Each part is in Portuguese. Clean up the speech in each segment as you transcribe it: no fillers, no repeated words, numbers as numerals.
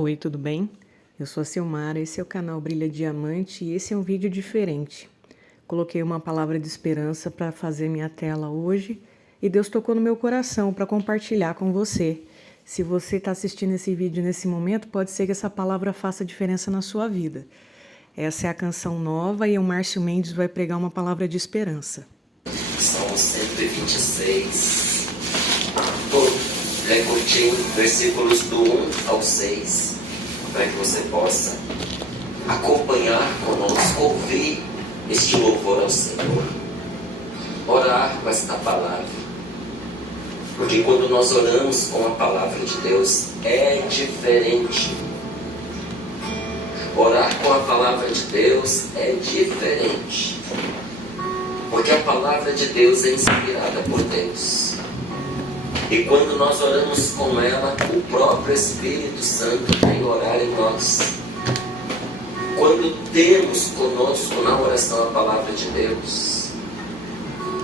Oi, tudo bem? Eu sou a Silmara, esse é o canal Brilha Diamante e esse é um vídeo diferente. Coloquei uma palavra de esperança para fazer minha tela hoje e Deus tocou no meu coração para compartilhar com você. Se você está assistindo esse vídeo nesse momento, pode ser que essa palavra faça diferença na sua vida. Essa é a canção nova e o Márcio Mendes vai pregar uma palavra de esperança. Salmo 126. Vou recortar versículos do 1 ao 6, para que você possa acompanhar conosco, ouvir este louvor ao Senhor, orar com esta palavra, porque quando nós oramos com a palavra de Deus é diferente. Orar com a palavra de Deus é diferente, porque a palavra de Deus é inspirada por Deus. E quando nós oramos com ela, o próprio Espírito Santo vem orar em nós. Quando temos conosco na oração a palavra de Deus,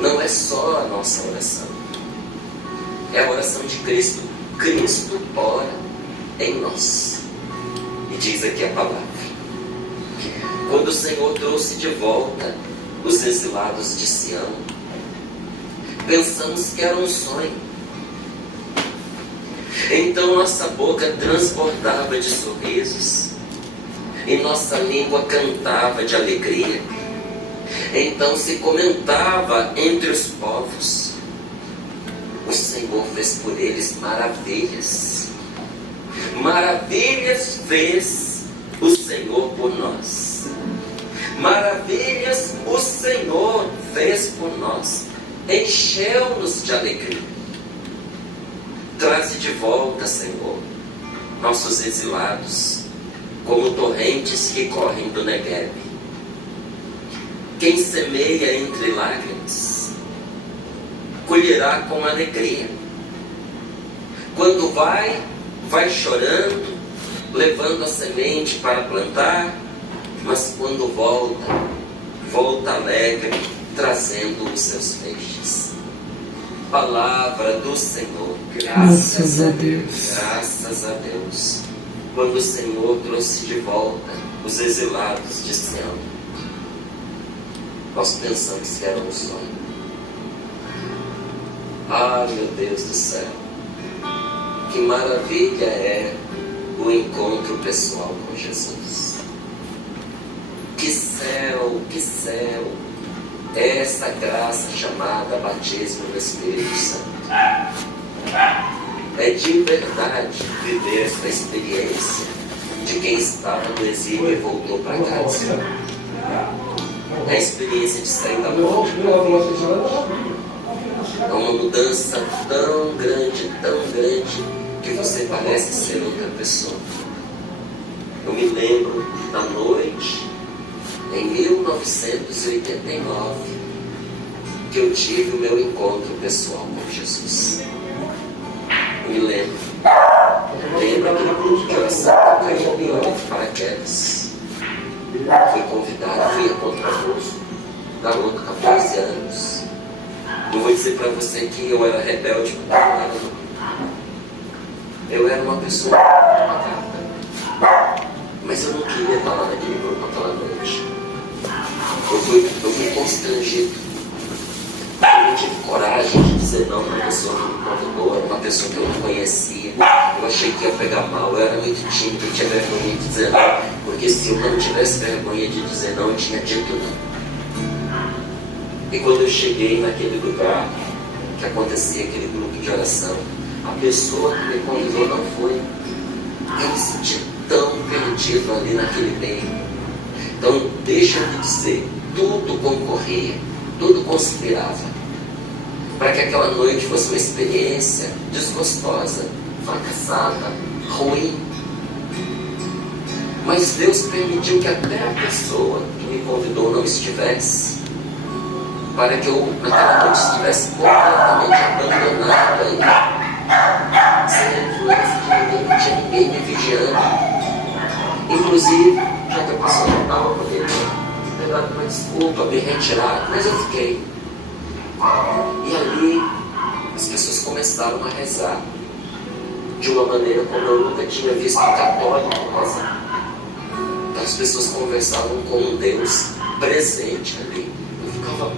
não é só a nossa oração, é a oração de Cristo. Cristo ora em nós. E diz aqui a palavra: quando o Senhor trouxe de volta os exilados de Sião, pensamos que era um sonho. Então nossa boca transbordava de sorrisos e nossa língua cantava de alegria. Então se comentava entre os povos: o Senhor fez por eles maravilhas. Maravilhas fez o Senhor por nós. Maravilhas o Senhor fez por nós. Encheu-nos de alegria. Traze de volta, Senhor, nossos exilados, como torrentes que correm do Negueb. Quem semeia entre lágrimas, colherá com alegria. Quando vai chorando, levando a semente para plantar, mas quando volta alegre, trazendo os seus feixes. Palavra do Senhor. Graças a Deus. Graças a Deus. Quando o Senhor trouxe de volta os exilados de Sião, nós pensamos que era um sonho. Ah, meu Deus do céu, que maravilha é o encontro pessoal com Jesus. Que céu é essa graça chamada batismo no Espírito Santo. É de verdade viver essa experiência de quem estava no exílio e voltou para casa. É a experiência de sair da morte para a vida. É uma mudança tão grande, que você parece ser outra pessoa. Eu me lembro da noite em 1989, que eu tive o meu encontro pessoal com Jesus. Me lembro aquele grupo de oração que eu caí de paraquedas. Fui convidado, fui a contragosto, garoto, 14 anos. Não vou dizer para você que eu era rebelde, porque eu não era, não. Eu era uma pessoa muito pacata, mas eu não queria estar lá naquele grupo aquela noite. Eu fui constrangido. Eu não tive coragem de dizer não para uma pessoa que me convidou, uma pessoa que eu não conhecia. Eu achei que ia pegar mal, eu era muito tímido, eu tinha vergonha de dizer não, porque se eu não tivesse vergonha de dizer não, eu tinha dito não. E quando eu cheguei naquele lugar que acontecia aquele grupo de oração, a pessoa que me convidou não foi. Eu me senti tão perdido ali naquele meio. Então, deixa eu te dizer, tudo concorria, tudo conspirava para que aquela noite fosse uma experiência desgostosa, fracassada, ruim. Mas Deus permitiu que até a pessoa que me convidou não estivesse, para que eu naquela noite estivesse completamente abandonado aí, sem influência de ninguém, não tinha ninguém me vigiando. Inclusive, já que a pessoa não estava podendo pegar uma desculpa, me retirar, mas eu fiquei. E ali as pessoas começaram a rezar. de uma maneira como eu nunca tinha visto católico rezar. As pessoas conversavam com um Deus presente ali.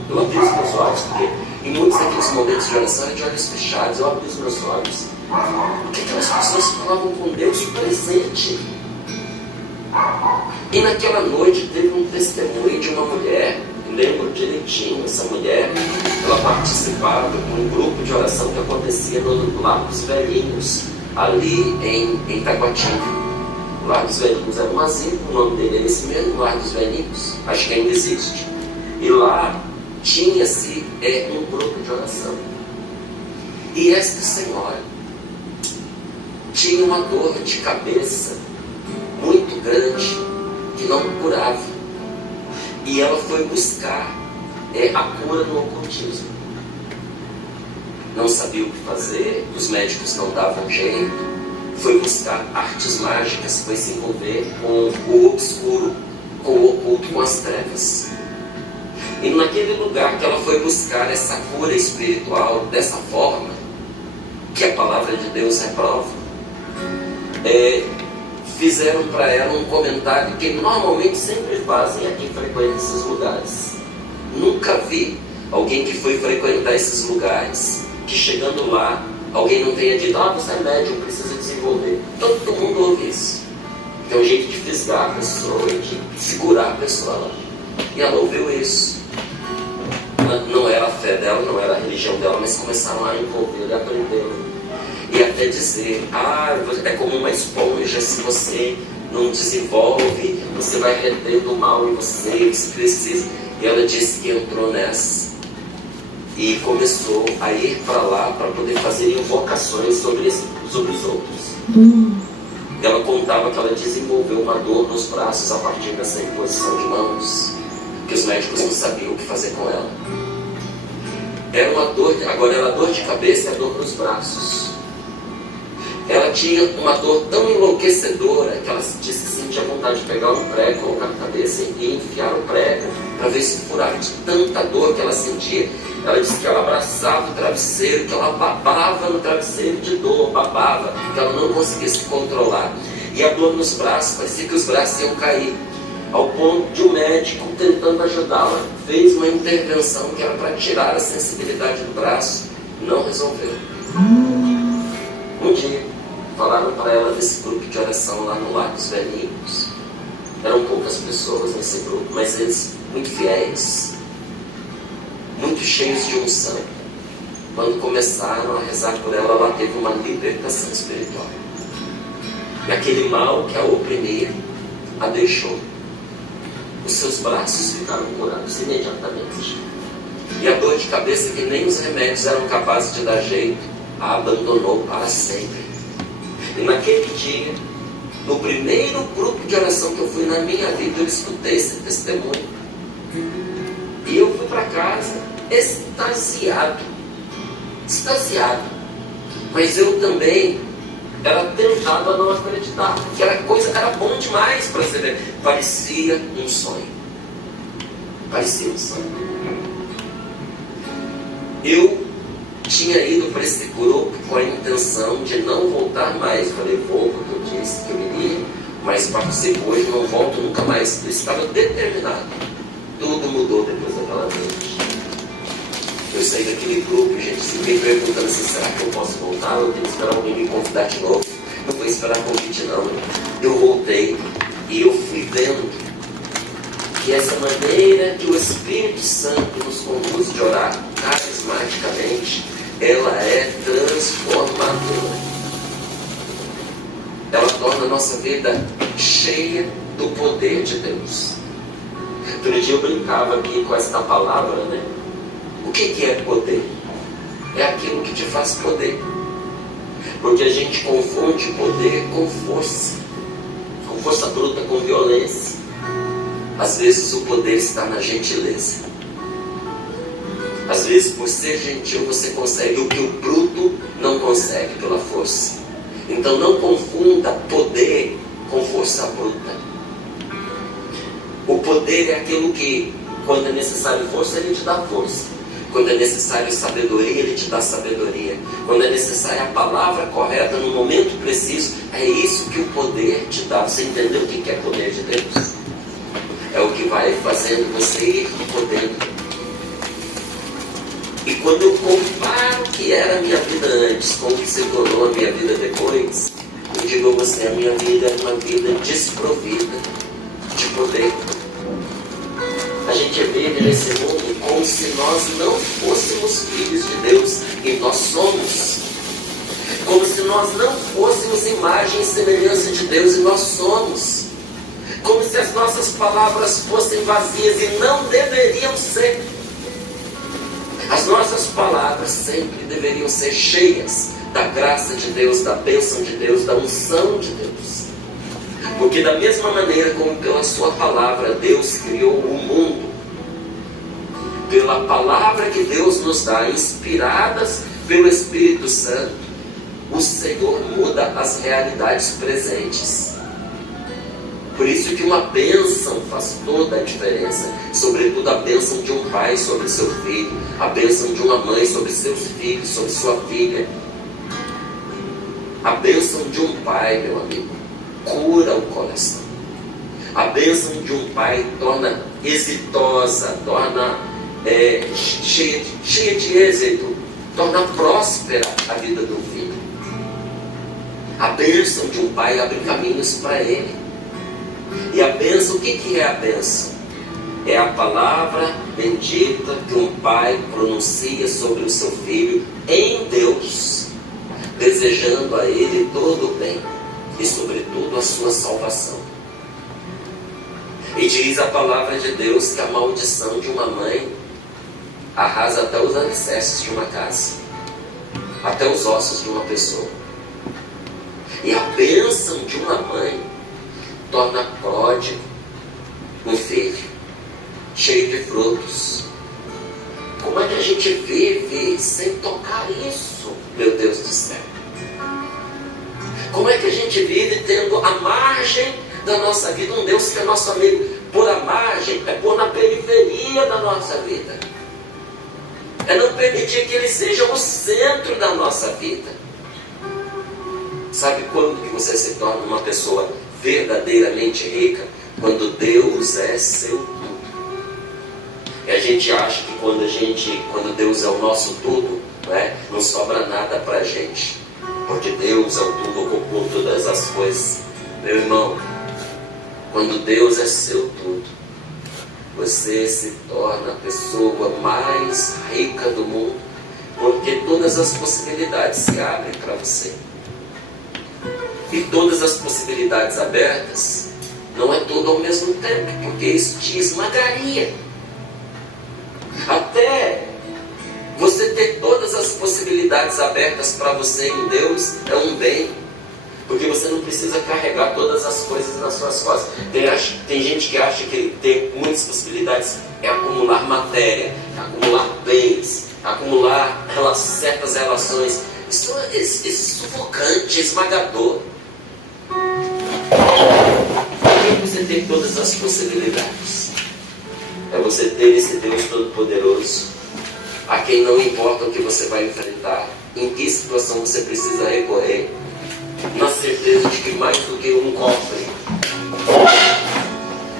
Eu abri os meus olhos, porque em muitos daqueles momentos de oração era de olhos fechados, eu abri os meus olhos. Porque aquelas pessoas falavam com Deus presente. E naquela noite teve um testemunho de uma mulher, lembro direitinho, essa mulher, ela participava de um grupo de oração que acontecia no Lar dos Velhinhos, ali em Taguatinga. O Lar dos Velhinhos era um asilo, o nome dele é esse mesmo, Lar dos Velhinhos, acho que ainda existe. E lá tinha-se um grupo de oração. E esta senhora tinha uma dor de cabeça muito grande, que não curava. E ela foi buscar a cura no ocultismo. Não sabia o que fazer, os médicos não davam jeito, foi buscar artes mágicas, foi se envolver com o obscuro, com o oculto, com as trevas. E naquele lugar que ela foi buscar essa cura espiritual, dessa forma, que a palavra de Deus reprova, fizeram para ela um comentário que normalmente sempre fazem a quem frequenta esses lugares. Nunca vi alguém que foi frequentar esses lugares, que chegando lá, alguém não tenha dito, você é médium, precisa desenvolver. Todo mundo ouve isso. É um jeito de fisgar a pessoa, de segurar a pessoa lá. E ela ouviu isso. Não era a fé dela, não era a religião dela, mas começaram a envolver e aprender. E até dizer, é como uma esponja, se você não desenvolve, você vai retendo o mal em você precisa. E ela disse que entrou nessa. E começou a ir para lá para poder fazer invocações sobre os outros. Ela contava que ela desenvolveu uma dor nos braços a partir dessa imposição de mãos, que os médicos não sabiam o que fazer com ela. Era uma dor, agora era dor de cabeça e a dor nos braços. Ela tinha uma dor tão enlouquecedora que ela disse que sentia vontade de pegar um prego, colocar na cabeça e enfiar o prego para ver se furava, de tanta dor que ela sentia. Ela disse que ela abraçava o travesseiro, que ela babava no travesseiro de dor, babava, que ela não conseguia se controlar. E a dor nos braços, parecia que os braços iam cair. Ao ponto de um médico, tentando ajudá-la, fez uma intervenção que era para tirar a sensibilidade do braço. Não resolveu. Um dia, falaram para ela desse grupo de oração lá no Lar dos Velhinhos. Eram poucas pessoas nesse grupo, mas eles muito fiéis, muito cheios de unção. Quando começaram a rezar por ela, ela teve uma libertação espiritual. E aquele mal que a oprimia, a deixou. Os seus braços ficaram curados imediatamente. E a dor de cabeça que nem os remédios eram capazes de dar jeito, a abandonou para sempre. E naquele dia, no primeiro grupo de oração que eu fui na minha vida, eu escutei esse testemunho. E eu fui para casa extasiado. Mas eu também era tentado a não acreditar, porque era bom demais para ser ver. Parecia um sonho. Eu tinha ido para esse grupo com a intenção de não voltar mais. Falei, vou, porque eu disse que eu iria, mas participo hoje, não volto nunca mais. Eu estava determinado. Tudo mudou depois daquela noite. Eu saí daquele grupo, gente, fiquei perguntando assim, será que eu posso voltar? Eu tenho que esperar alguém me convidar de novo. Não vou esperar convite não. Eu voltei e eu fui vendo que essa maneira que o Espírito Santo nos conduz de orar carismaticamente, ela é transformadora. Ela torna a nossa vida cheia do poder de Deus. Outro dia eu brincava aqui com esta palavra, né? O que é poder? É aquilo que te faz poder. Porque a gente confunde poder com força bruta com violência. Às vezes o poder está na gentileza. Às vezes, por ser gentil, você consegue o que o bruto não consegue pela força. Então não confunda poder com força bruta. O poder é aquilo que, quando é necessário força, ele te dá força. Quando é necessário sabedoria, Ele te dá sabedoria. Quando é necessária a palavra correta no momento preciso, é isso que o poder te dá. Você entendeu o que é poder de Deus? É o que vai fazendo você ir podendo. E quando eu comparo o que era a minha vida antes com o que se tornou a minha vida depois, eu digo a você, a minha vida é uma vida desprovida de poder. A gente vive nesse mundo como se nós não fôssemos filhos de Deus, e nós somos. Como se nós não fôssemos imagem e semelhança de Deus, e nós somos. Como se as nossas palavras fossem vazias, e não deveriam ser. As nossas palavras sempre deveriam ser cheias da graça de Deus, da bênção de Deus, da unção de Deus. Porque da mesma maneira como pela sua palavra Deus criou o mundo, pela palavra que Deus nos dá, inspiradas pelo Espírito Santo, o Senhor muda as realidades presentes. Por isso que uma bênção faz toda a diferença, sobretudo a bênção de um pai sobre seu filho, a bênção de uma mãe sobre seus filhos, sobre sua filha. A bênção de um pai, meu amigo, cura o coração. A bênção de um pai torna exitosa, torna cheia de êxito, torna próspera a vida do filho. A bênção de um pai abre caminhos para ele. E a bênção, o que é a bênção? É a palavra bendita que um pai pronuncia sobre o seu filho em Deus, desejando a ele todo o bem e sobretudo a sua salvação. E diz a palavra de Deus que a maldição de uma mãe arrasa até os alicerces de uma casa, até os ossos de uma pessoa. E a bênção de uma mãe torna pródigo um filho, cheio de frutos. Como é que a gente vive sem tocar isso, meu Deus do céu? Como é que a gente vive tendo a margem da nossa vida, um Deus que é nosso amigo? Pôr a margem é pôr na periferia da nossa vida. É não permitir que Ele seja o centro da nossa vida. Sabe quando que você se torna uma pessoa verdadeiramente rica? Quando Deus é seu tudo. E a gente acha que quando Deus é o nosso tudo, não sobra nada pra gente. Porque Deus é o tudo, ocupou todas as coisas. Meu irmão, quando Deus é seu tudo, você se torna a pessoa mais rica do mundo, porque todas as possibilidades se abrem para você. E todas as possibilidades abertas, não é tudo ao mesmo tempo, porque isso te esmagaria. Até você ter todas as possibilidades abertas para você em Deus é um bem, porque você não precisa carregar todas as coisas nas suas costas. Tem gente que acha que ter muitas possibilidades é acumular matéria, acumular bens, acumular certas relações. Isso é sufocante, esmagador. Por que você tem todas as possibilidades? É você ter esse Deus Todo-Poderoso, a quem não importa o que você vai enfrentar, em que situação você precisa recorrer, na certeza de que mais do que um cofre,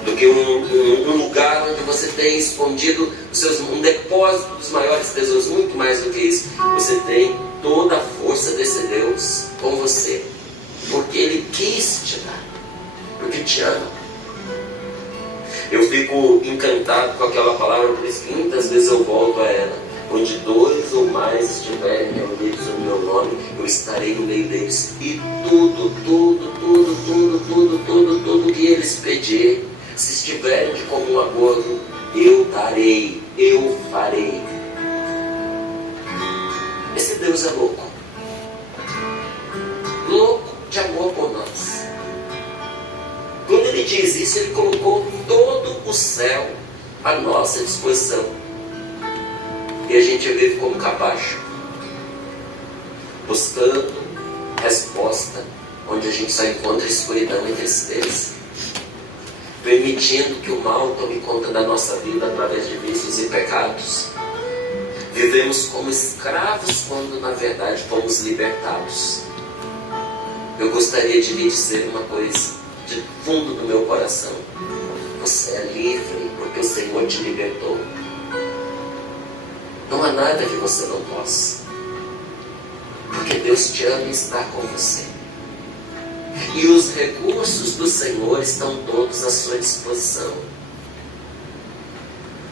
do que um lugar onde você tem escondido um depósito dos maiores tesouros, muito mais do que isso, você tem toda a força desse Deus com você, porque Ele quis te dar, porque te ama. Eu fico encantado com aquela palavra, por isso que muitas vezes eu volto a ela. Onde dois ou mais estiverem reunidos no meu nome, eu estarei no meio deles. E tudo que eles pedirem, se estiverem de comum acordo, eu darei, eu farei. Esse Deus é louco. Louco de amor por nós. Quando Ele diz isso, Ele colocou todo o céu à nossa disposição. E a gente vive como capacho, buscando resposta onde a gente só encontra escuridão e tristeza, permitindo que o mal tome conta da nossa vida através de vícios e pecados, Vivemos como escravos quando na verdade fomos libertados. Eu gostaria de lhe dizer uma coisa de fundo do meu coração: você é livre porque o Senhor te libertou. Não há nada que você não possa, porque Deus te ama e está com você. E os recursos do Senhor estão todos à sua disposição.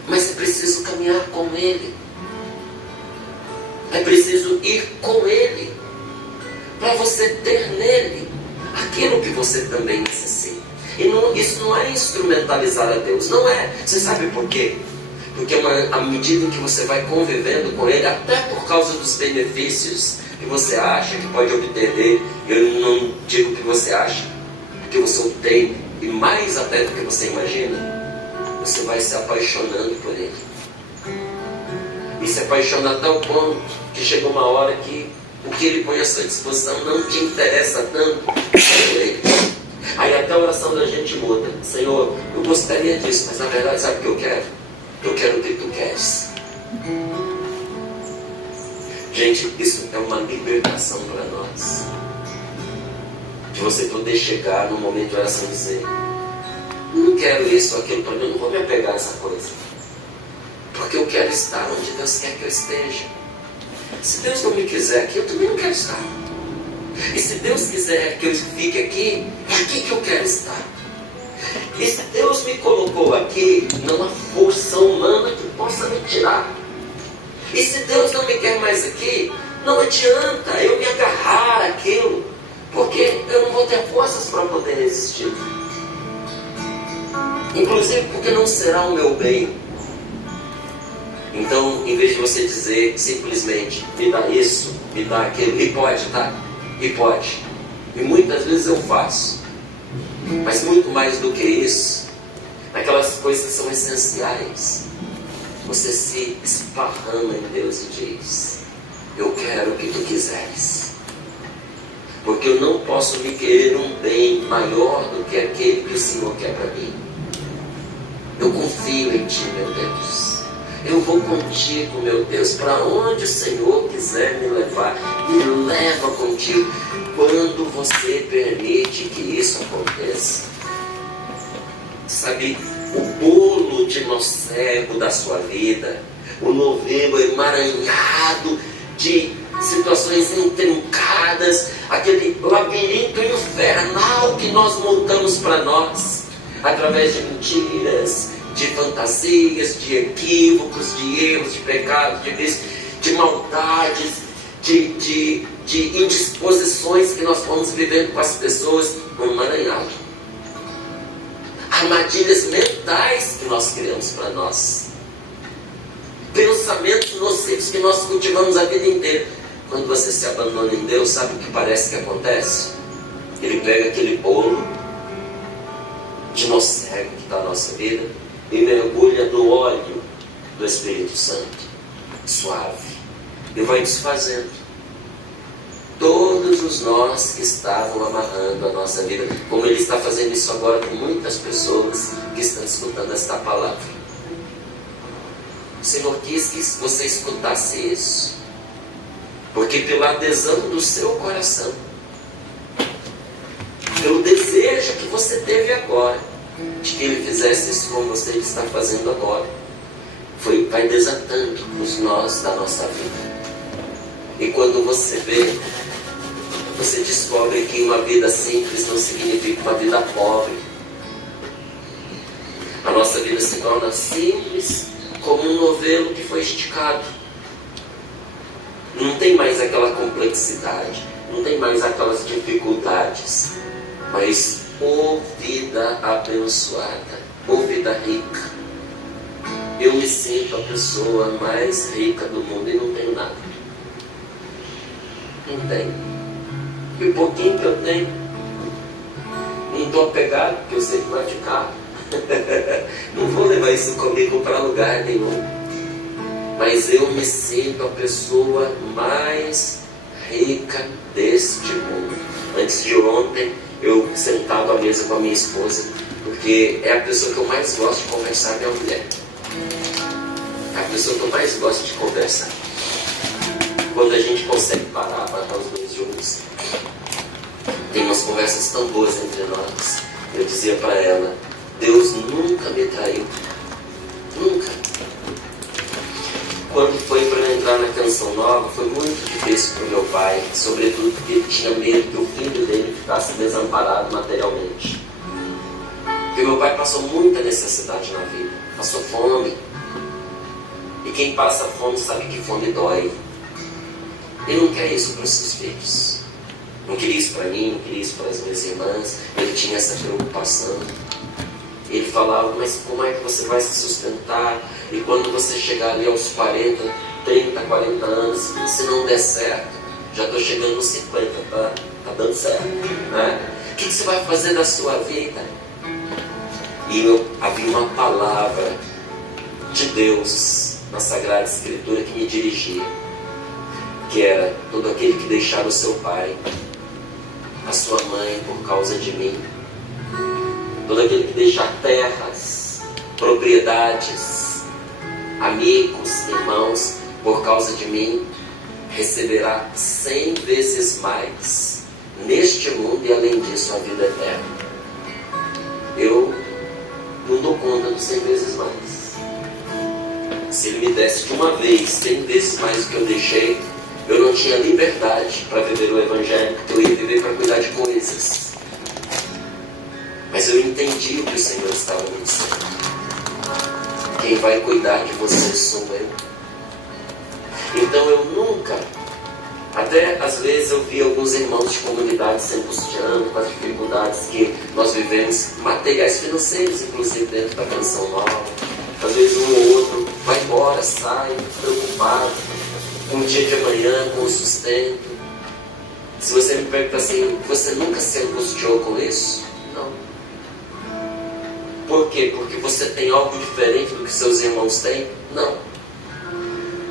Mas é preciso caminhar com Ele. É preciso ir com Ele, para você ter nele aquilo que você também necessita. E isso não é instrumentalizar a Deus, não é. Você sabe por quê? Porque à medida que você vai convivendo com Ele, até por causa dos benefícios que você acha que pode obter dele, eu não digo que você acha, porque você obtém, e mais até do que você imagina, você vai se apaixonando por Ele. E se apaixona a tal ponto que chega uma hora que o que Ele põe à sua disposição não te interessa tanto. Aí até a oração da gente muda. Senhor, eu gostaria disso, mas na verdade sabe o que eu quero? Eu quero o que Tu queres. Gente, isso é uma libertação para nós. De você poder chegar no momento de oração e dizer: não quero isso ou aquilo para mim, eu não vou me apegar a essa coisa. Porque eu quero estar onde Deus quer que eu esteja. Se Deus não me quiser aqui, eu também não quero estar. E se Deus quiser que eu fique aqui, é aqui que eu quero estar. E se Deus me colocou aqui, não há força humana que possa me tirar. E se Deus não me quer mais aqui, não adianta eu me agarrar àquilo, porque eu não vou ter forças para poder resistir. Inclusive porque não será o meu bem. Então, em vez de você dizer simplesmente: me dá isso, me dá aquilo, e pode, tá? E pode. E muitas vezes eu faço. Mas muito mais do que isso, naquelas coisas que são essenciais, você se esparrama em Deus e diz: eu quero o que Tu quiseres. Porque eu não posso me querer um bem maior do que aquele que o Senhor quer para mim. Eu confio em Ti, meu Deus. Eu vou contigo, meu Deus, para onde o Senhor quiser me levar. Me leva contigo quando você permite que isso aconteça. Sabe, o bolo de nocebo da sua vida, o novelo emaranhado de situações intrincadas, aquele labirinto infernal que nós montamos para nós, através de mentiras, de fantasias, de equívocos, de erros, de pecados, de vícios, de maldades, de indisposições que nós vamos vivendo com as pessoas no emaranhado. Armadilhas mentais que nós criamos para nós. Pensamentos nocivos que nós cultivamos a vida inteira. Quando você se abandona em Deus, sabe o que parece que acontece? Ele pega aquele bolo de nocebo que está na nossa vida e mergulha no óleo do Espírito Santo, suave, e vai desfazendo todos os nós que estavam amarrando a nossa vida, como Ele está fazendo isso agora com muitas pessoas que estão escutando esta palavra. O Senhor quis que você escutasse isso, porque pela adesão do seu coração, pelo desejo que você teve agora, de que Ele fizesse isso com você, Ele está fazendo agora. Vai desatando os nós da nossa vida. E quando você vê, você descobre que uma vida simples não significa uma vida pobre. A nossa vida se torna simples como um novelo que foi esticado. Não tem mais aquela complexidade, não tem mais aquelas dificuldades, mas vida abençoada, vida rica. Eu me sinto a pessoa mais rica do mundo e não tenho nada. Não tenho. E o pouquinho que eu tenho, não estou apegado, porque eu sei que vai ficar. Não vou levar isso comigo para lugar nenhum. Mas eu me sinto a pessoa mais rica deste mundo. Antes de ontem, eu sentado à mesa com a minha esposa, porque é a pessoa que eu mais gosto de conversar, minha mulher. É a pessoa que eu mais gosto de conversar. Quando a gente consegue parar para estar os dois juntos. Tem umas conversas tão boas entre nós. Eu dizia para ela, Deus nunca me traiu. Nunca. Quando foi para eu entrar na Canção Nova, foi muito difícil para o meu pai, sobretudo porque ele tinha medo que o filho dele ficasse desamparado materialmente. Porque meu pai passou muita necessidade na vida, passou fome. E quem passa fome sabe que fome dói. Ele não quer isso para os seus filhos. Não queria isso para mim, não queria isso para as minhas irmãs. Ele tinha essa preocupação. Ele falava, mas como é que você vai se sustentar? E quando você chegar ali aos 40, 30, 40 anos, se não der certo, já estou chegando nos 50, tá dando certo, né? O que você vai fazer da sua vida? E havia uma palavra de Deus na Sagrada Escritura que me dirigia, que era, todo aquele que deixar o seu pai, a sua mãe por causa de mim, todo aquele que deixar terras, propriedades, amigos, irmãos, por causa de mim, receberá 100 vezes mais neste mundo e além disso a vida eterna. Eu não dou conta dos 100 vezes mais. Se ele me desse de uma vez 100 vezes mais do que eu deixei, eu não tinha liberdade para viver o Evangelho, porque eu ia viver para cuidar de coisas. Mas eu entendi o que o Senhor estava me dizendo. Quem vai cuidar de você sou eu. Então eu nunca, até às vezes eu vi alguns irmãos de comunidade se angustiando com as dificuldades que nós vivemos, materiais financeiros, inclusive dentro da Canção Nova. Às vezes um ou outro vai embora, sai, preocupado com o dia de amanhã, com o sustento. Se você me pergunta assim, você nunca se angustiou com isso? Não. Por quê? Porque você tem algo diferente do que seus irmãos têm? Não.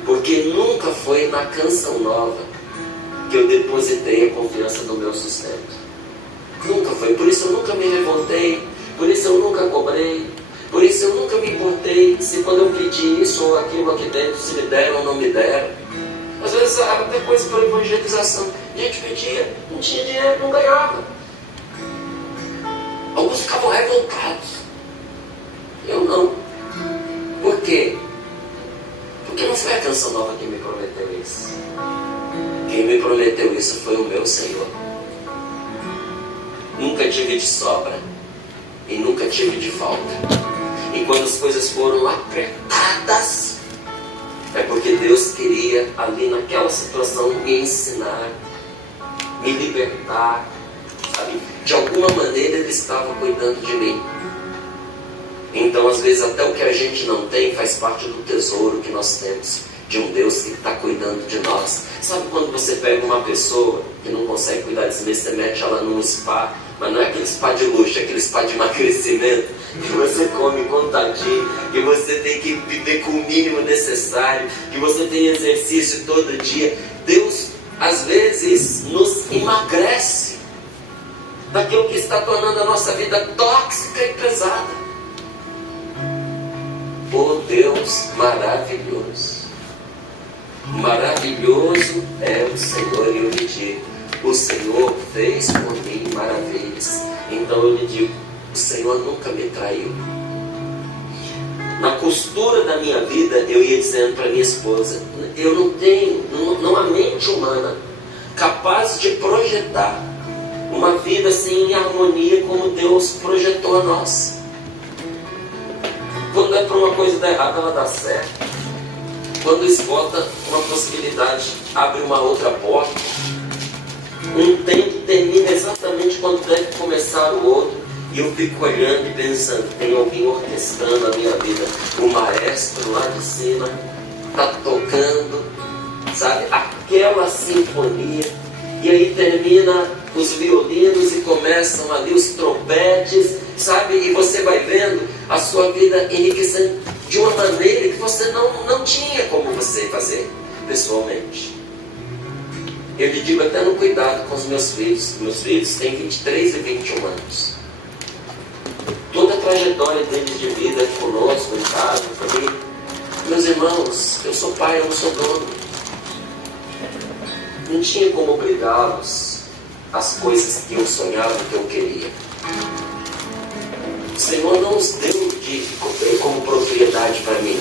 Porque nunca foi na Canção Nova que eu depositei a confiança do meu sustento. Nunca foi. Por isso eu nunca me revoltei, por isso eu nunca cobrei, por isso eu nunca me importei se quando eu pedi isso ou aquilo aqui dentro, se me deram ou não me deram. Às vezes até coisa por evangelização. A gente pedia, não tinha dinheiro, não ganhava. Alguns ficavam revoltados. Eu não. Por quê? Porque não foi a Canção Nova que me prometeu isso. Quem me prometeu isso foi o meu Senhor. Nunca tive de sobra e nunca tive de falta. E quando as coisas foram apertadas, é porque Deus queria ali naquela situação me ensinar, me libertar, sabe? De alguma maneira Ele estava cuidando de mim. Então às vezes até o que a gente não tem faz parte do tesouro que nós temos, de um Deus que está cuidando de nós. Sabe quando você pega uma pessoa que não consegue cuidar de si mesmo, você mete ela num spa, mas não é aquele spa de luxo, é aquele spa de emagrecimento, que você come contadinho, que você tem que viver com o mínimo necessário, que você tem exercício todo dia. Deus às vezes nos emagrece daquilo que está tornando a nossa vida tóxica e pesada. Oh Deus maravilhoso. Maravilhoso é o Senhor, e eu lhe digo, o Senhor fez por mim maravilhas. Então eu lhe digo, o Senhor nunca me traiu. Na costura da minha vida, eu ia dizendo para minha esposa, eu não tenho, não há mente humana capaz de projetar uma vida assim em harmonia como Deus projetou a nós. Quando é para uma coisa dar errado, ela dá certo. Quando esgota uma possibilidade, abre uma outra porta. Um tempo termina exatamente quando deve começar o outro. E eu fico olhando e pensando, tem alguém orquestrando a minha vida. O maestro lá de cima está tocando, sabe, aquela sinfonia. E aí termina os violinos e começam ali os trompetes, sabe? E você vai vendo a sua vida enriquecendo de uma maneira que você não tinha como você fazer pessoalmente. Eu lhe digo até no cuidado com os meus filhos. Meus filhos têm 23 e 21 anos. Toda a trajetória deles de vida conosco, em casa, família, Meus irmãos, eu sou pai, eu não sou dono. Não tinha como obrigá-los às coisas que eu sonhava, que eu queria. O Senhor não os deu como propriedade para mim.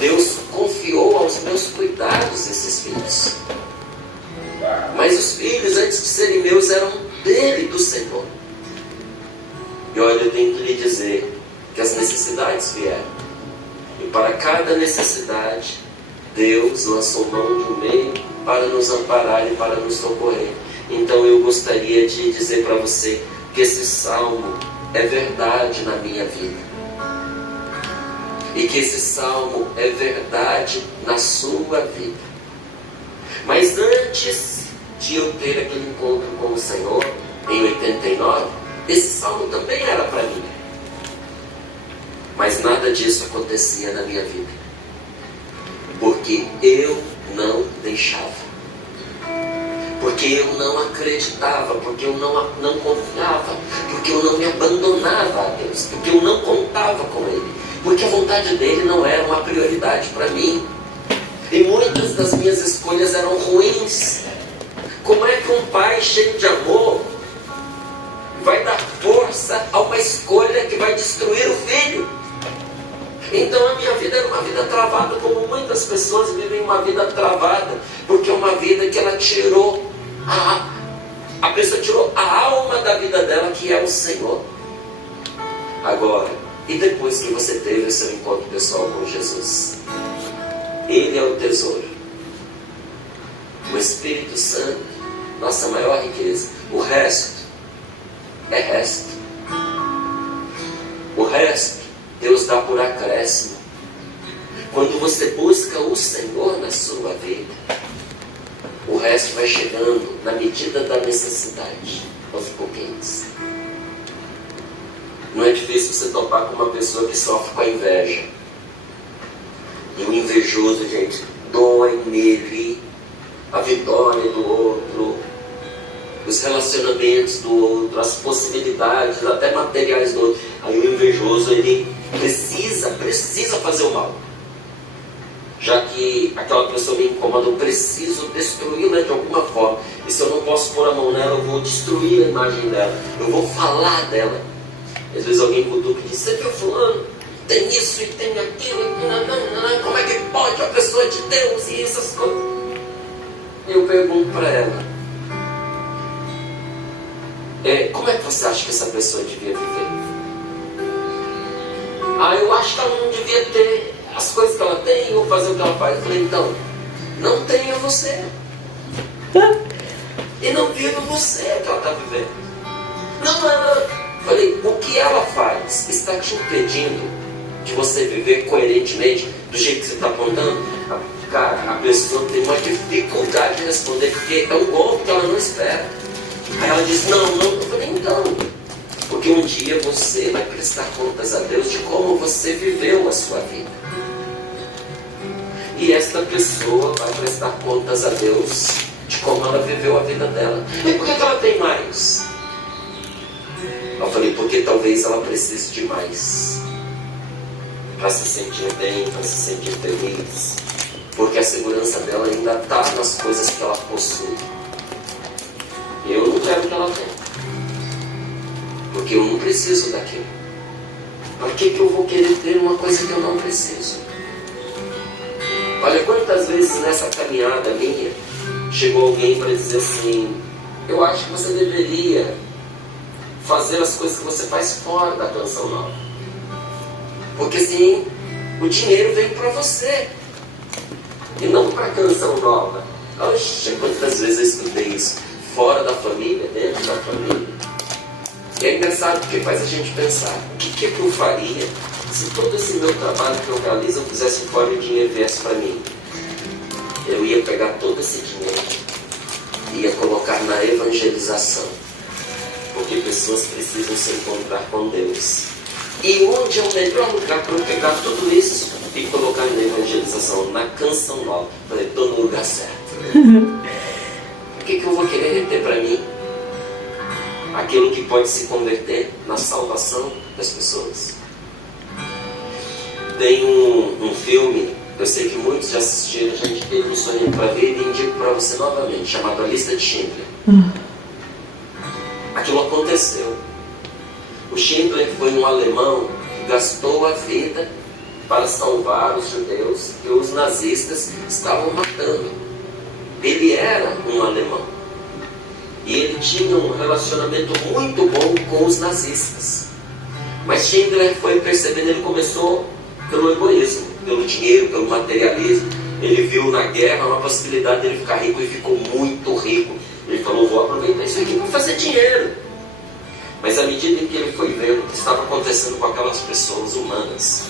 Deus confiou aos meus cuidados esses filhos. Mas os filhos, antes de serem meus, eram dele, do Senhor. E olha, eu tenho que lhe dizer que as necessidades vieram. E para cada necessidade, Deus lançou mão de um meio para nos amparar e para nos socorrer. Então eu gostaria de dizer para você que esse salmo é verdade na minha vida. E que esse salmo é verdade na sua vida. Mas antes de eu ter aquele encontro com o Senhor, em 89, esse salmo também era para mim. Mas nada disso acontecia na minha vida. Porque eu não deixava. Porque eu não acreditava, porque eu não confiava, porque eu não me abandonava a Deus, porque eu não contava com Ele, porque a vontade dEle não era uma prioridade para mim. E muitas das minhas escolhas eram ruins. Como é que um pai cheio de amor vai dar força a uma escolha que vai destruir o filho? Então a minha vida era uma vida travada, como muitas pessoas vivem uma vida travada, porque é uma vida que ela tirou, a pessoa tirou a alma da vida dela, que é o Senhor. Agora, e depois que você teve o seu encontro pessoal com Jesus, Ele é o tesouro. O Espírito Santo, nossa maior riqueza. O resto é resto. O resto Deus dá por acréscimo. Quando você busca o Senhor na sua vida, o resto vai chegando na medida da necessidade, aos pouquinhos. Não é difícil você topar com uma pessoa que sofre com a inveja. E o invejoso, gente, dói nele a vitória do outro, os relacionamentos do outro, as possibilidades, até materiais do outro. Aí o invejoso, ele precisa fazer o mal. Já que aquela pessoa me incomoda, eu preciso destruí-la de alguma forma. E se eu não posso pôr a mão nela, eu vou destruir a imagem dela. Eu vou falar dela. Às vezes alguém cutuca e diz: você viu fulano? Tem isso e tem aquilo. Como é que pode uma pessoa de Deus e essas coisas? Eu pergunto para ela: como é que você acha que essa pessoa devia viver? Eu acho que ela não devia ter as coisas que ela tem ou fazer o que ela faz. Eu falei: então, não tenha você. E não viva você o que ela está vivendo. Não. Falei: o que ela faz está te impedindo de você viver coerentemente do jeito que você está apontando? Cara, a pessoa tem uma dificuldade de responder, porque é um golpe que ela não espera. Aí ela diz: não. Eu falei: então, porque um dia você vai prestar contas a Deus de como você viveu a sua vida. E esta pessoa vai prestar contas a Deus de como ela viveu a vida dela. E por que ela tem mais? Eu falei: porque talvez ela precise de mais para se sentir bem, para se sentir feliz. Porque a segurança dela ainda está nas coisas que ela possui. Eu não quero que ela tenha, porque eu não preciso daquilo. Para que eu vou querer ter uma coisa que eu não preciso? Olha quantas vezes nessa caminhada minha chegou alguém para dizer assim: eu acho que você deveria fazer as coisas que você faz fora da Canção Nova, porque assim o dinheiro vem para você e não para a Canção Nova. Oxe, quantas vezes eu escutei isso, fora da família, dentro da família. E é engraçado porque faz a gente pensar: o que eu faria se todo esse meu trabalho que eu realizo eu fizesse fora e o dinheiro viesse para mim? Eu ia pegar todo esse dinheiro e ia colocar na evangelização, porque pessoas precisam se encontrar com Deus. E onde é o melhor lugar para eu pegar tudo isso e colocar na evangelização? Na Canção Nova. Falei: estou no lugar certo. O que eu vou querer reter para mim? Aquilo que pode se converter na salvação das pessoas. Tem um filme, eu sei que muitos já assistiram, a gente teve um sonho para ver e indico para você novamente, chamado A Lista de Schindler. Aquilo aconteceu. O Schindler foi um alemão que gastou a vida para salvar os judeus que os nazistas estavam matando. Ele era um alemão. E ele tinha um relacionamento muito bom com os nazistas. Mas Schindler foi percebendo, ele começou pelo egoísmo, pelo dinheiro, pelo materialismo. Ele viu na guerra uma possibilidade de ele ficar rico e ficou muito rico. Ele falou, vou aproveitar isso aqui para fazer dinheiro. Mas à medida em que ele foi vendo o que estava acontecendo com aquelas pessoas humanas,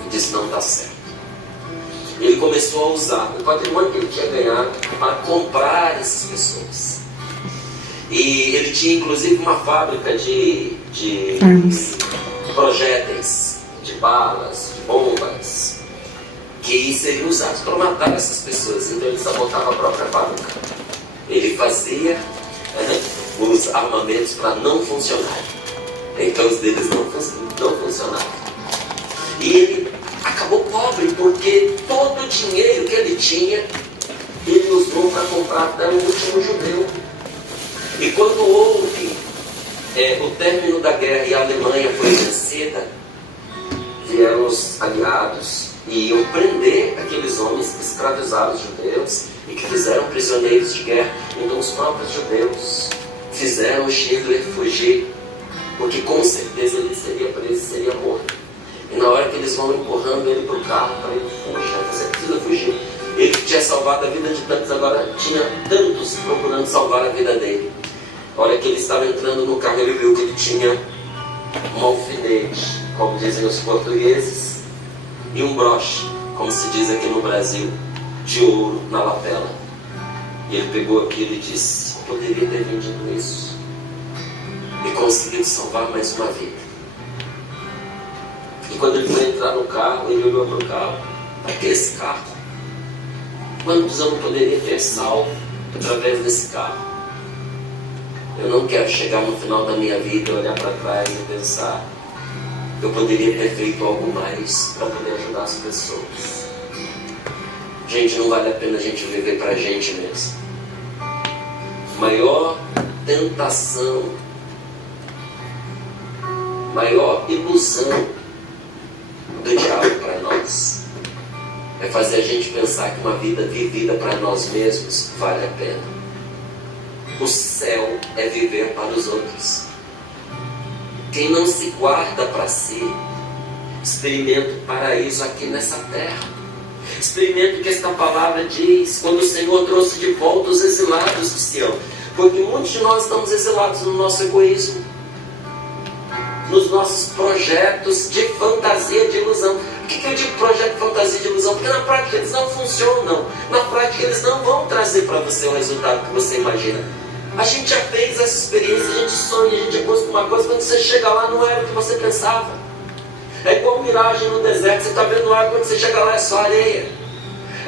ele disse, não está certo. Ele começou a usar o patrimônio que ele tinha ganhado para comprar essas pessoas. E ele tinha inclusive uma fábrica de projéteis, de balas, de bombas, que seriam usados para matar essas pessoas. Então ele sabotava a própria fábrica. Ele fazia os armamentos para não funcionar. Então os deles não funcionavam. E ele acabou pobre, porque todo o dinheiro que ele tinha, ele usou para comprar até o último judeu. E quando houve o término da guerra e a Alemanha foi vencida, vieram os aliados e iam prender aqueles homens que escravizaram os judeus e que fizeram prisioneiros de guerra. Então os próprios judeus fizeram o Schindler fugir, porque com certeza ele seria preso e seria morto. E na hora que eles vão empurrando ele para o carro, para ele fugir, você precisa fugir. Ele tinha salvado a vida de tantos, agora tinha tantos procurando salvar a vida dele. A hora que ele estava entrando no carro, ele viu que ele tinha um alfinete, como dizem os portugueses, e um broche, como se diz aqui no Brasil, de ouro na lapela. E ele pegou aquilo e disse, eu poderia ter vendido isso e conseguido salvar mais uma vida. E quando ele foi entrar no carro, ele olhou para o carro, para que esse carro? Quantos eu não poderia ter salvo através desse carro? Eu não quero chegar no final da minha vida, olhar para trás e pensar, eu poderia ter feito algo mais para poder ajudar as pessoas. Gente, não vale a pena a gente viver para a gente mesmo. Maior tentação, maior ilusão do diabo para nós é fazer a gente pensar que uma vida vivida para nós mesmos vale a pena. O céu é viver para os outros. Quem não se guarda para si, experimenta o paraíso aqui nessa terra. Experimenta o que esta palavra diz, quando o Senhor trouxe de volta os exilados de Sião. Porque muitos de nós estamos exilados no nosso egoísmo, nos nossos projetos de fantasia, de ilusão. Por que eu digo projeto de fantasia, de ilusão? Porque na prática eles não funcionam. Na prática eles não vão trazer para você o resultado que você imagina. A gente já fez essa experiência, a gente sonha, a gente busca uma coisa, quando você chega lá não era o que você pensava. É igual miragem no deserto, você está vendo ar, quando você chega lá é só areia.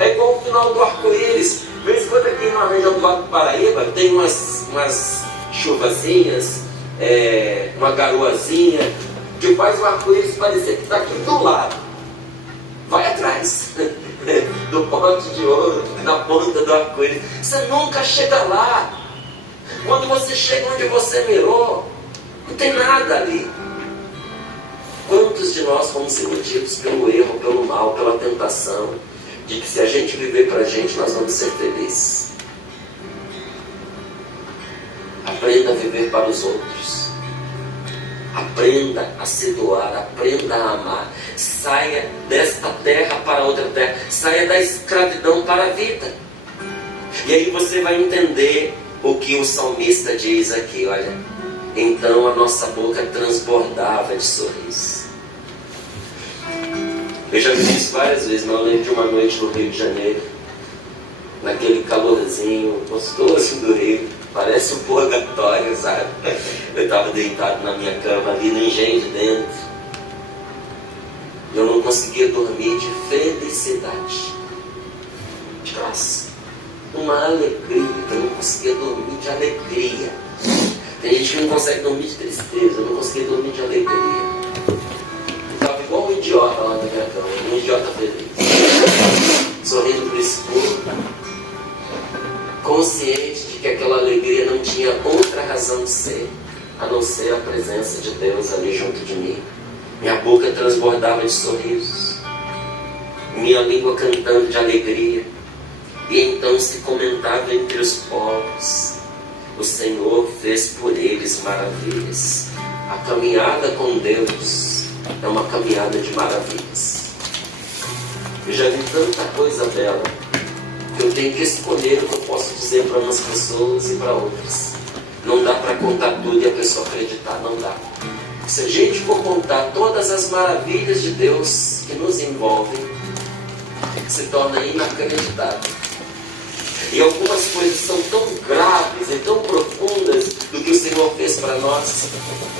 É igual o final do arco-íris. De vez em quando aqui na região do Vale do Paraíba tem umas chuvazinhas, uma garoazinha, que faz o arco-íris parecer que está aqui do lado. Vai atrás do pote de ouro, na ponta do arco-íris. Você nunca chega lá. Quando você chega onde você mirou, não tem nada ali. Quantos de nós fomos iludidos pelo erro, pelo mal, pela tentação, de que se a gente viver para a gente, nós vamos ser felizes. Aprenda a viver para os outros. Aprenda a se doar, aprenda a amar. Saia desta terra para outra terra. Saia da escravidão para a vida. E aí você vai entender o que o salmista diz aqui, olha. Então a nossa boca transbordava de sorriso. Eu já vi isso várias vezes, mas eu lembro de uma noite no Rio de Janeiro, naquele calorzinho gostoso do Rio, parece um purgatório, sabe? Eu estava deitado na minha cama ali no Engenho de Dentro. Eu não conseguia dormir de felicidade, de graça. Uma alegria, eu não conseguia dormir de alegria. Tem gente que não consegue dormir de tristeza, eu não conseguia dormir de alegria. Eu estava igual um idiota. idiota feliz. Sorrindo para esse povo, consciente de que aquela alegria não tinha outra razão de ser, a não ser a presença de Deus ali junto de mim. Minha boca transbordava de sorrisos, minha língua cantando de alegria. E então se comentava entre os povos: o Senhor fez por eles maravilhas. A caminhada com Deus é uma caminhada de maravilhas. Eu já vi tanta coisa bela que eu tenho que escolher o que eu posso dizer para umas pessoas e para outras. Não dá para contar tudo e a pessoa acreditar, não dá. Se a gente for contar todas as maravilhas de Deus que nos envolvem, se torna inacreditável. E algumas coisas são tão graves e tão profundas do que o Senhor fez para nós,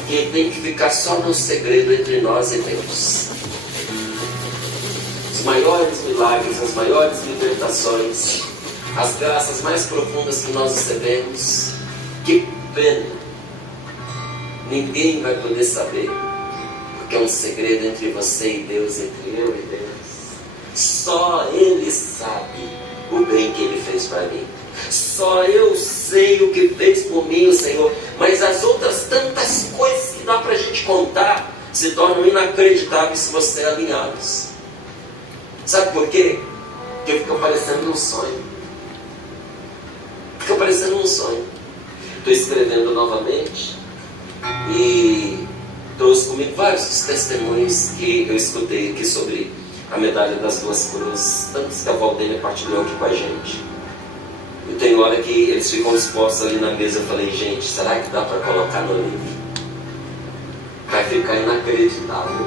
que tem que ficar só no segredo entre nós e Deus. Os maiores milagres, as maiores libertações, as graças mais profundas que nós recebemos, que pena, ninguém vai poder saber, porque é um segredo entre você e Deus, entre eu e Deus. Só Ele sabe o bem que Ele fez para mim. Só eu sei o que fez por mim o Senhor. Mas as outras tantas coisas que dá para a gente contar se tornam inacreditáveis se você alinhá-los. Sabe por quê? Porque fica parecendo um sonho. Fica parecendo um sonho. Estou escrevendo novamente e trouxe comigo vários dos testemunhos que eu escutei aqui sobre a medalha das duas cruzes, tantos que a Valdênia partilhou aqui com a gente. E tem hora que eles ficam expostos ali na mesa. Eu falei: gente, será que dá para colocar no livro? Vai ficar inacreditável.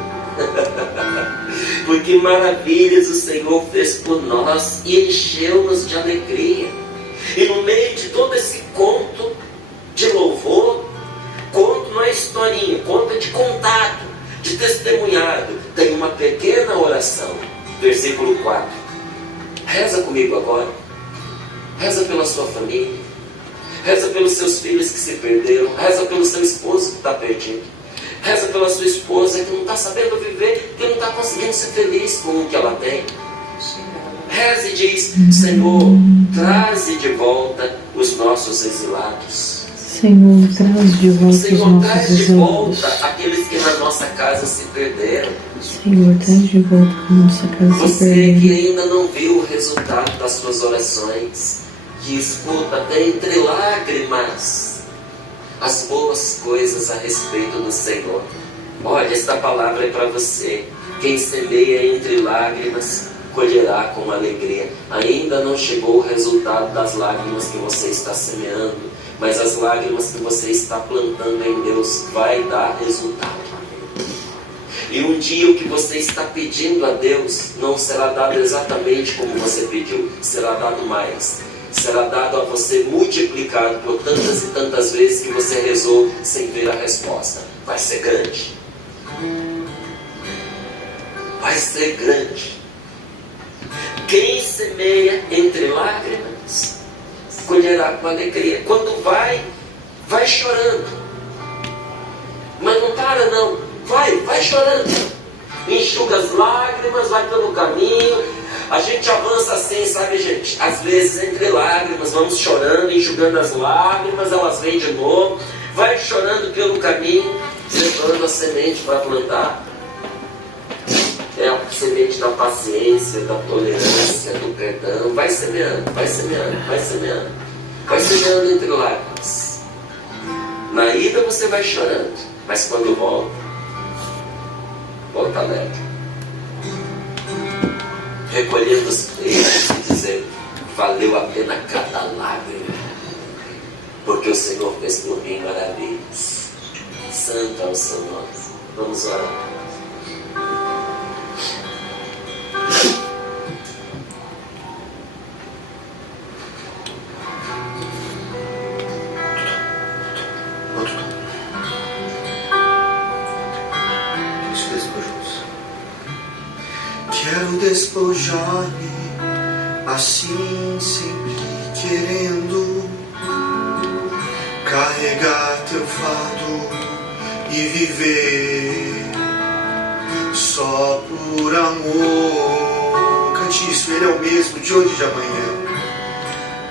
Porque maravilhas o Senhor fez por nós e encheu-nos de alegria. E no meio de todo esse conto de louvor, conto não é historinha, conto é de contato, de testemunhado, tem uma pequena oração. Versículo 4. Reza comigo agora. Reza pela sua família. Reza pelos seus filhos que se perderam. Reza pelo seu esposo que está perdido. Reza pela sua esposa que não está sabendo viver, que não está conseguindo ser feliz com o que ela tem. Reza e diz: Senhor, traze de volta os nossos exilados. Senhor, traz de volta Senhor, os nossos traz de exilados. volta aqueles que na nossa casa se perderam. Senhor, traz de volta a nossa casa se Você perderam. que ainda não viu o resultado das suas orações, que escuta até entre lágrimas as boas coisas a respeito do Senhor. Olha, esta palavra é para você. Quem semeia entre lágrimas, colherá com alegria. Ainda não chegou o resultado das lágrimas que você está semeando, mas as lágrimas que você está plantando em Deus vai dar resultado. E um dia o que você está pedindo a Deus não será dado exatamente como você pediu, será dado mais. Será dado a você multiplicado por tantas e tantas vezes que você rezou sem ver a resposta. Vai ser grande. Vai ser grande. Quem semeia entre lágrimas, colherá com alegria. Quando vai chorando. Mas não para não. Vai chorando. Enxuga as lágrimas, vai pelo caminho. A gente avança assim, sabe, gente? Às vezes entre lágrimas, vamos chorando, enxugando as lágrimas, elas vêm de novo. Vai chorando pelo caminho, levando a semente para plantar. É a semente da paciência, da tolerância, do perdão. Vai semeando, vai semeando, vai semeando. Vai semeando entre lágrimas. Na ida você vai chorando, mas quando volta alegre. Recolhendo os peixes e dizendo: valeu a pena cada lágrima, porque o Senhor fez por mim maravilhas. Santo é o seu nome. Vamos orar. Quero despojar-me assim, sempre querendo carregar teu fardo e viver só por amor. Cante isso, Ele é o mesmo de hoje e de amanhã.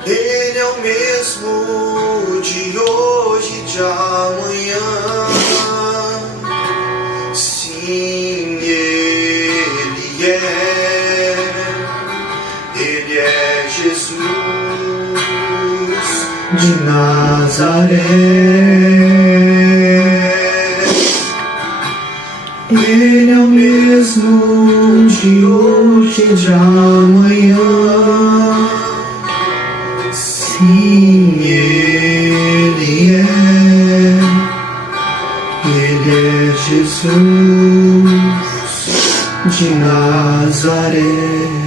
Ele é o mesmo de hoje e de amanhã. Sim, Ele é Jesus de Nazaré. Ele é o mesmo de hoje e de amanhã. Sim, Ele é Jesus de Nazaré.